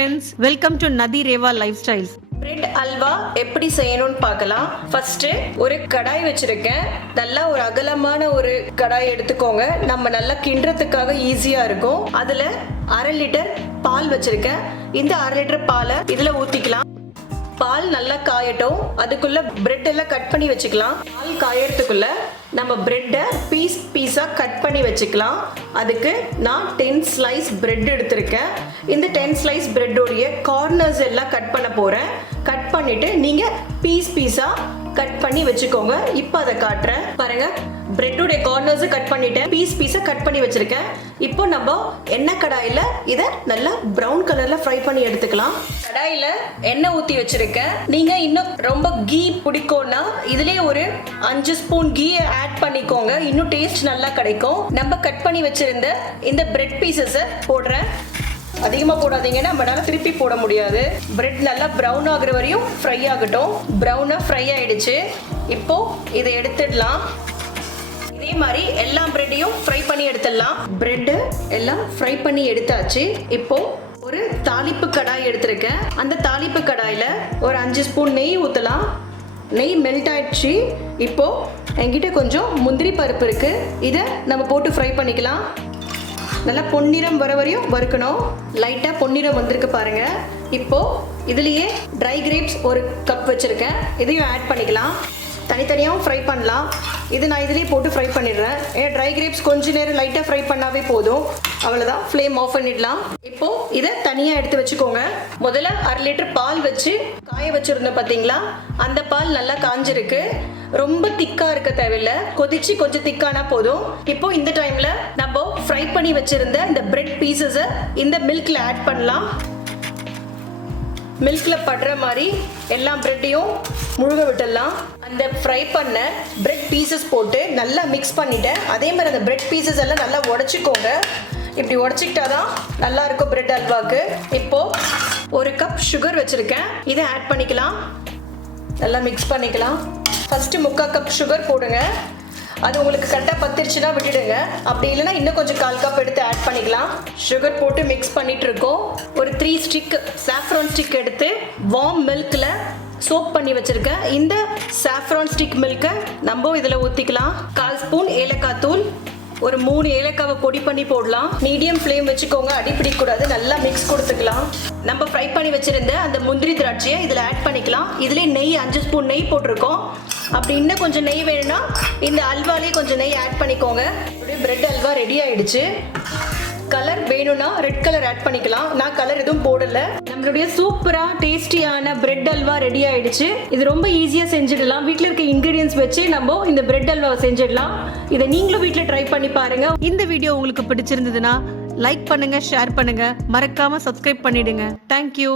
Friends welcome to Nadhi Reva life styles bread halwa எப்படி செய்யணும்னு பார்க்கலாம். ஃபர்ஸ்ட் ஒரு கடாய் வச்சிருக்கேன். நல்லா ஒரு அகலமான ஒரு கடாய் எடுத்துக்கோங்க. நம்ம நல்லா கிண்டுறதுக்காக ஈஸியா இருக்கும். அதுல அரை லிட்டர் பால் வச்சிருக்கேன். இந்த அரை லிட்டர் பாலை இதுல ஊத்திக்கலாம். பால் நல்லா காயட்டும். அதுக்குள்ள பிரெட் எல்லாம் கட் பண்ணி வச்சுக்கலாம். பால் காயறதுக்குள்ள நம்ம பிரெட்டை பீஸ் பீஸாக கட் பண்ணி வச்சுக்கலாம். அதுக்கு நான் டென் ஸ்லைஸ் பிரெட் எடுத்திருக்கேன். இந்த டென் ஸ்லைஸ் பிரெட்டோடைய கார்னர்ஸ் எல்லாம் கட் பண்ண போகிறேன் கட் பண்ணிவிட்டு நீங்கள் பீஸ் பீஸாக கட் பண்ணி வச்சுக்கோங்க. இப்போ அதை காட்டுறேன். பாருங்க பிரெட்டுடைய கார்னர்ஸ் கட் பண்ணிட்டேன். பீஸ் பீஸை கட் பண்ணி வச்சிருக்கேன். இப்போ நம்ம எண்ணெய் கடாயில் இதை நல்லா ப்ரௌன் கலர்ல ஃப்ரை பண்ணி எடுத்துக்கலாம். கடாயில் எண்ணெய் ஊற்றி வச்சிருக்கேன். நீங்க இன்னும் ரொம்ப கீ பிடிக்கும்னா இதுலயே ஒரு அஞ்சு ஸ்பூன் கீ ஆட் பண்ணிக்கோங்க. இன்னும் டேஸ்ட் நல்லா கிடைக்கும். நம்ம கட் பண்ணி வச்சிருந்த இந்த பிரெட் பீசஸை போடுறேன். அதிகமாக போடாதீங்கன்னா நம்மளால திருப்பி போட முடியாது. பிரெட் நல்லா ப்ரௌன் ஆகுற வரையும் ஃப்ரை ஆகட்டும். ப்ரௌனாக ஃப்ரை ஆயிடுச்சு. இப்போ இதை எடுத்துடலாம். இதே மாதிரி எல்லா பிரெட்டையும் ஃப்ரை பண்ணி எடுத்துடலாம். பிரெட்டு எல்லாம் ஃப்ரை பண்ணி எடுத்தாச்சு. இப்போ ஒரு தாளிப்பு கடாய் எடுத்திருக்கேன். அந்த தாளிப்பு கடாயில் ஒரு அஞ்சு ஸ்பூன் நெய் ஊற்றலாம் நெய் மெல்ட் ஆயிடுச்சு. இப்போது என்கிட்ட கொஞ்சம் முந்திரி பருப்பு இருக்குது இதை நம்ம போட்டு ஃப்ரை பண்ணிக்கலாம். நல்லா பொன்னிறம் வர வரையும் வறுக்கணும். லைட்டாக பொன்னிறம் வந்திருக்கு பாருங்க. இப்போ இதுலேயே ட்ரை கிரேப்ஸ் ஒரு கப் வச்சுருக்கேன். இதையும் ஆட் பண்ணிக்கலாம். தனித்தனியாகவும் ஃப்ரை பண்ணலாம். இது நான் இதுலேயே போட்டு ஃப்ரை பண்ணிடுறேன். ஏன்னா ட்ரை கிரேப்ஸ் கொஞ்ச நேரம் லைட்டாக ஃப்ரை பண்ணாவே போதும். அவ்வளோதான் ஃப்ளேம் ஆஃப் பண்ணிடலாம். இப்போ இதை தனியாக எடுத்து வச்சுக்கோங்க. முதல்ல அரை லிட்டர் பால் வச்சு காய வச்சுருந்தோம் பார்த்தீங்களா அந்த பால் நல்லா காஞ்சிருக்கு. ரொம்ப திக்காக இருக்க தேவையில்ல. கொதிச்சு கொஞ்சம் திக்கானா போதும். இப்போ இந்த டைமில் நம்ம ஃப்ரை பண்ணி வச்சிருந்த இந்த பிரெட் பீசஸை இந்த மில்க்ல ஆட் பண்ணலாம். மில்க்ல படுற மாதிரி எல்லா பிரெட்டையும் முழுக விட்டுடலாம். அந்த ஃப்ரை பண்ண பிரெட் பீசஸ் போட்டு நல்லா மிக்ஸ் பண்ணிட்டேன். அதே மாதிரி அந்த பிரெட் பீசஸ் எல்லாம் நல்லா உடச்சிக்கோங்க. இப்படி உடச்சிக்கிட்டாதான் நல்லா இருக்கும் பிரெட் அல்வாக்கு. இப்போ ஒரு கப் சுகர் வச்சிருக்கேன். இதை ஆட் பண்ணிக்கலாம். நல்லா மிக்ஸ் பண்ணிக்கலாம். ஃபஸ்ட்டு முக்கால் கப் சுகர் போடுங்க. அது உங்களுக்கு கரெக்டாக பத்திருச்சுன்னா விட்டுடுங்க. அப்படி இல்லைன்னா இன்னும் கொஞ்சம் கால் கப் எடுத்து ஆட் பண்ணிக்கலாம். சுகர் போட்டு மிக்ஸ் பண்ணிட்டு இருக்கோம் ஒரு த்ரீ ஸ்டிக் சாஃப்ரான் ஸ்டிக் எடுத்து வார்ம் மில்கில் சோப் பண்ணி வச்சிருக்கேன். இந்த சாஃப்ரான் ஸ்டிக் மில்கை நம்ம இதில் ஊற்றிக்கலாம் கால் ஸ்பூன் ஏலக்காய் தூள் ஒரு மூணு ஏலக்காவை பொடி பண்ணி போடலாம். மீடியம் ஃப்ளேம் வச்சுக்கோங்க அடிப்பிடி கூடாது நல்லா மிக்ஸ் கொடுத்துக்கலாம். நம்ம ஃப்ரை பண்ணி வச்சிருந்த அந்த முந்திரி திராட்சையை இதில் ஆட் பண்ணிக்கலாம். இதுலேயே நெய் அஞ்சு ஸ்பூன் நெய் போட்டிருக்கோம். அப்படி இன்னும் கொஞ்சம் நெய் வேணும்னா இந்த அல்வாலேயே கொஞ்சம் நெய் ஆட் பண்ணிக்கோங்க. பிரெட் அல்வா ரெடி ஆயிடுச்சு. கலர் வேணும்னா ரெட் கலர் ஆட் பண்ணிக்கலாம். நான் கலர் எதுவும் போடல. நம்மளுடைய சூப்பரா டேஸ்டியான பிரெட் அல்வா ரெடி ஆயிடுச்சு. இது ரொம்ப ஈஸியா செஞ்சிடலாம். வீட்டில் இருக்க இன்கிரீடியன்ஸ் வச்சு நம்ம இந்த பிரெட் அல்வா செஞ்சிடலாம். இதை நீங்களும் வீட்டில் ட்ரை பண்ணி பாருங்க. இந்த வீடியோ உங்களுக்கு பிடிச்சிருந்ததுன்னா லைக் பண்ணுங்க ஷேர் பண்ணுங்க. மறக்காம சப்ஸ்கிரைப் பண்ணிடுங்க. தேங்க்யூ